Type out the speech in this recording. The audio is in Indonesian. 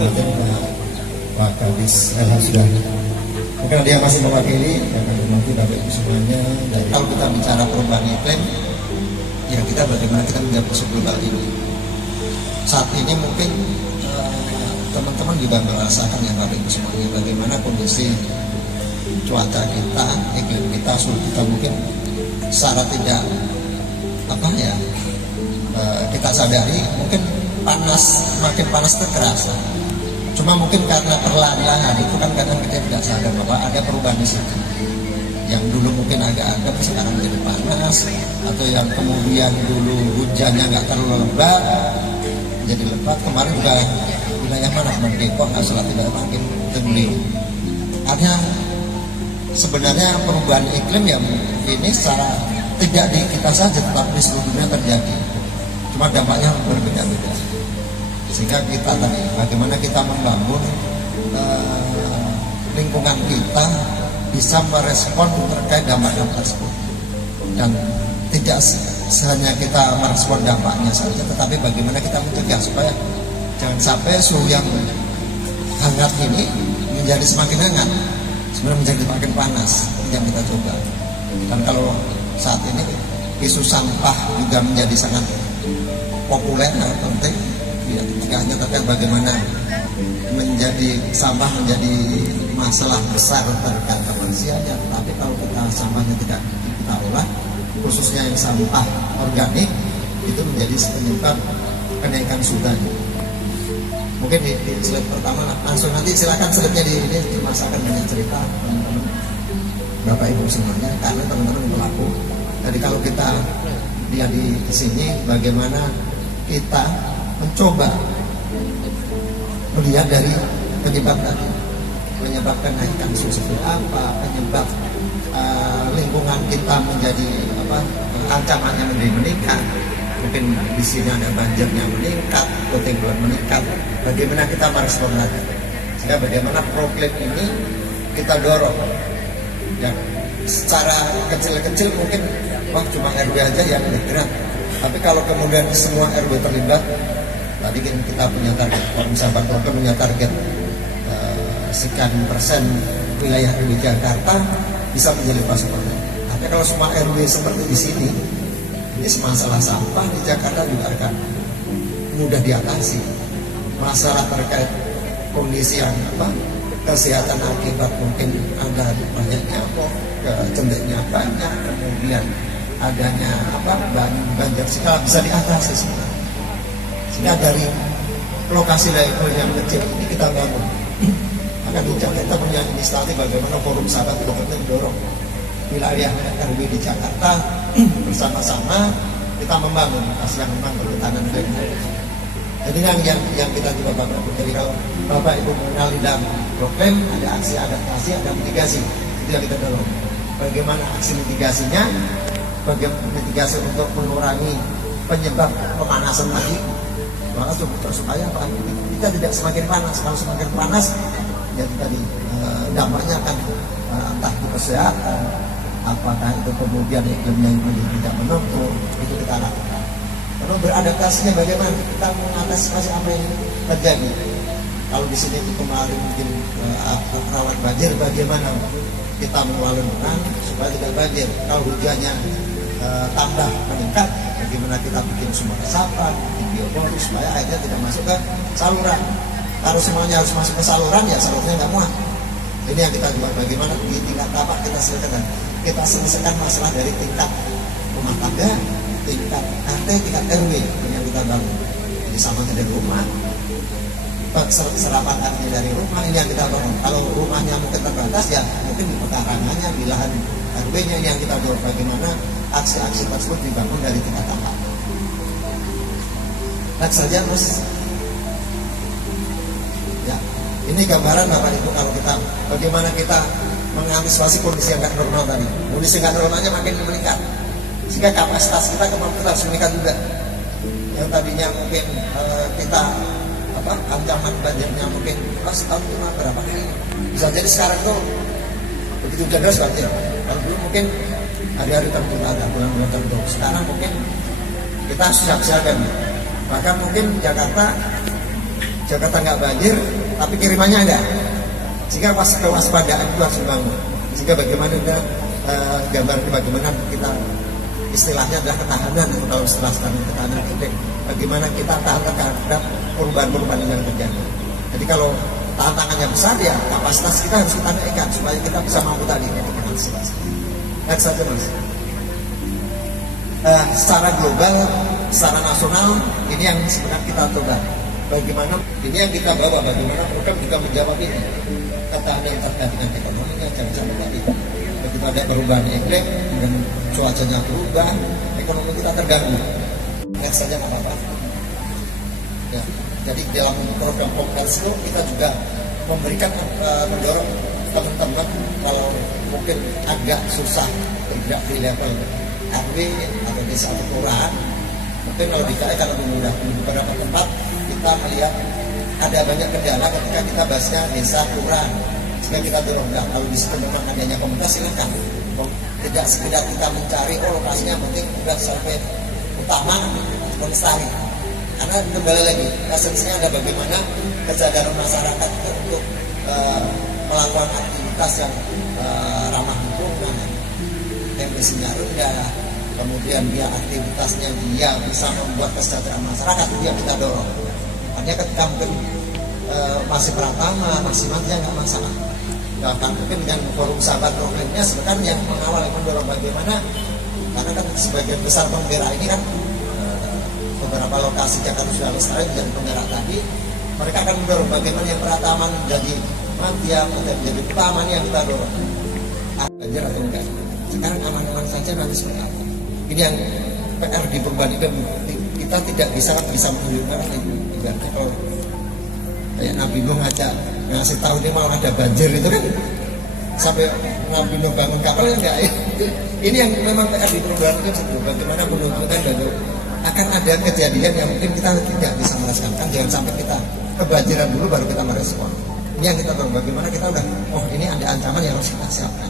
mungkin Pak Kadis sudah, mungkin dia masih mewakili, ya kan, nanti Bapak Ibu semuanya. Dan kalau kita bicara perubahan iklim, ya kita bagaimana kita menjawab isu global ini. Saat ini mungkin teman-teman juga merasakan ya Bapak Ibu semuanya, bagaimana kondisi cuaca kita, iklim kita, suhu kita mungkin secara tidak kita sadari mungkin makin panas terasa. Cuma mungkin karena perlahan-lahan itu kan kadang kita tidak sadar bahwa ada perubahan di situ. Yang dulu mungkin agak adem sekarang menjadi panas, atau yang kemudian dulu hujannya nggak terlalu lebat jadi lebat. Kemarin juga wilayah mana, kemarin Depok nggak salah tidak makin Beliau. Artinya sebenarnya perubahan iklim ya ini secara tidak di kita saja tetapi di seluruh dunia terjadi. Cuma dampaknya berbeda-beda. Sehingga kita tadi bagaimana kita membangun lingkungan kita bisa merespon terkait dampak-dampak tersebut. Dan tidak hanya kita merespon dampaknya saja, tetapi bagaimana kita mencegah supaya jangan sampai suhu yang hangat ini menjadi semakin hangat, sebenarnya menjadi semakin panas yang kita coba. Dan kalau saat ini isu sampah juga menjadi sangat populer dan penting, ya, tidak hanya terkait bagaimana menjadi sampah menjadi masalah besar terkait kemanusiaan, tapi kalau kita sampahnya tidak kita olah, khususnya yang sampah organik, itu menjadi penyebab kenaikan suhu tadi. Mungkin di slide pertama langsung, nanti silakan slide-nya di Mas akan banyak cerita teman-teman Bapak Ibu semuanya, karena teman-teman pelaku. Jadi kalau kita lihat di sini bagaimana kita mencoba melihat dari penyebab tadi, penyebab kenaikan suhu seperti apa, penyebab lingkungan kita menjadi ancamannya menjadi meningkat. Mungkin di sini ada banjirnya meningkat, ketinggian meningkat. Bagaimana kita merespon lagi? Sehingga bagaimana problem ini kita dorong. Ya, secara kecil-kecil mungkin cuma RW aja yang bergerak. Tapi kalau kemudian semua RW terlibat, tadi kita punya target, kalau misalnya Pak punya target sekian persen wilayah RW Jakarta bisa menjadi pasokan. Tapi kalau semua RW seperti di sini, ini masalah sampah di Jakarta juga akan mudah diatasi. Masalah terkait kondisi yang kesehatan akibat mungkin ada banyak nyamuk, kecendernya banyak, kemudian adanya banjir segala bisa diatasi semua. Sehingga dari lokasi level yang kecil ini kita bangun. Maka di Jakarta punya inisiatif bagaimana forum sahabat kita mendorong wilayah RW di Jakarta bersama-sama kita membangun yang memang berketahanan lingkungan. Jadi yang kita coba Bapak Ibu. Jadi kalau Bapak Ibu mengenali dalam program ada aksi adaptasi, ada mitigasi, itu yang kita dorong. Bagaimana aksi mitigasinya? Bagaimana mitigasi untuk mengurangi penyebab pemanasan tadi? Maka supaya kita tidak semakin panas. Kalau semakin panas, jadi tadi dampaknya akan entah itu kesehatan, apakah itu kemudian iklimnya tidak menentu, itu kita lakukan. Lalu beradaptasinya bagaimana? Kita mengantisipasi apa yang terjadi. Kalau di sini kemarin mungkin rawan banjir, bagaimana kita mengelola supaya tidak banjir? Kalau hujannya tambah meningkat, bagaimana kita bikin sumber resapan, bikin biobor supaya airnya tidak masuk ke saluran. Kalau semuanya harus masuk ke saluran, ya salurnya nggak muat. Ini yang kita coba bagaimana di tingkat tapak kita selesaikan. Kita selesaikan masalah dari tingkat rumah tangga, tingkat RT, tingkat RW yang kita bangun. Jadi sama dari rumah, serapan airnya dari rumah, ini yang kita bangun. Kalau rumahnya mungkin terbatas, ya mungkin di pekarangannya, di lahan RW-nya yang kita dorong bagaimana aksi-aksi tersebut dibangun dari tingkat tapak. Next saja terus. Ya, ini gambaran Bapak Ibu kalau kita bagaimana kita mengantisipasi kondisi yang nggak normal tadi. Kondisi nggak normalnya makin meningkat, sehingga kapasitas kita kemampuan harus meningkat juga. Yang tadinya mungkin kita ancaman banjirnya mungkin setahun cuma berapa kali. Bisa jadi sekarang tuh begitu deras banjir. Kalau dulu mungkin hari-hari tertentu ada bulan-bulan tertentu. Sekarang mungkin kita siap-siapkan. Bahkan mungkin Jakarta Jakarta nggak banjir, tapi kirimannya ada. Jika kewaspadaan itu harus dibangun. Jika bagaimana gambarnya bagaimana kita istilahnya adalah ketahanan atau istilah ketahanan iklim. Bagaimana kita tahan terhadap perubahan-perubahan yang terjadi. Jadi kalau tantangannya besar ya kapasitas kita harus kita naikkan supaya kita bisa mampu tadi untuk mengantisipasi. Next saja mas. Secara global, secara nasional ini yang sebenarnya kita coba. Bagaimana ini yang kita bawa, bagaimana program juga menjawab ini. Ketahanan terkait dengan ekonominya jangan sampai tadi. Begitu ada perubahan iklim dan cuacanya berubah, ekonomi kita terganggu. Next saja nggak apa-apa. Ya, jadi dalam program Kompas itu kita juga memberikan mendorong teman-teman kalau mungkin agak susah bergerak di level RW atau desa atau kelurahan, mungkin kalau DKI karena mudah di beberapa tempat kita melihat ada banyak kendala ketika kita bahasnya desa kelurahan, sehingga kita dorong kalau di situ memang adanya komunitas silakan, tidak sekedar kita mencari lokasinya penting udah sampai utama melestari. Karena kembali lagi, esensinya ada bagaimana kesadaran masyarakat untuk melakukan aktivitas yang ramah lingkungan, emisinya rendah, kemudian dia aktivitasnya dia bisa membuat kesejahteraan masyarakat, itu yang kita dorong. Artinya ketika mungkin masih pertama, masih manja nggak masalah. Bahkan mungkin dengan forum sahabat programnya sebenarnya yang mengawal yang mendorong bagaimana, karena kan sebagian besar penggerak ini kan beberapa lokasi Jakarta sudah lestari dan penggerak tadi, mereka akan mendorong bagaimana yang pertama menjadi mantiap atau menjadi utama yang kita dorong. Banjir atau enggak? Sekarang aman-aman saja nanti seperti apa? Ini yang PR di perubahan itu kita tidak bisa menunjukkan itu. Ibaratnya kalau kayak Nabi Nuh aja ngasih tahu dia malah ada banjir itu kan sampai Nabi Nuh bangun kapal enggak? Ini yang memang PR di perubahan itu bagaimana menunjukkan bahwa akan ada kejadian yang mungkin kita tidak bisa merasakan. Jangan sampai kita kebanjiran dulu baru kita merespon. Ini yang kita tahu bagaimana kita udah, oh ini ada ancaman yang harus kita siapkan.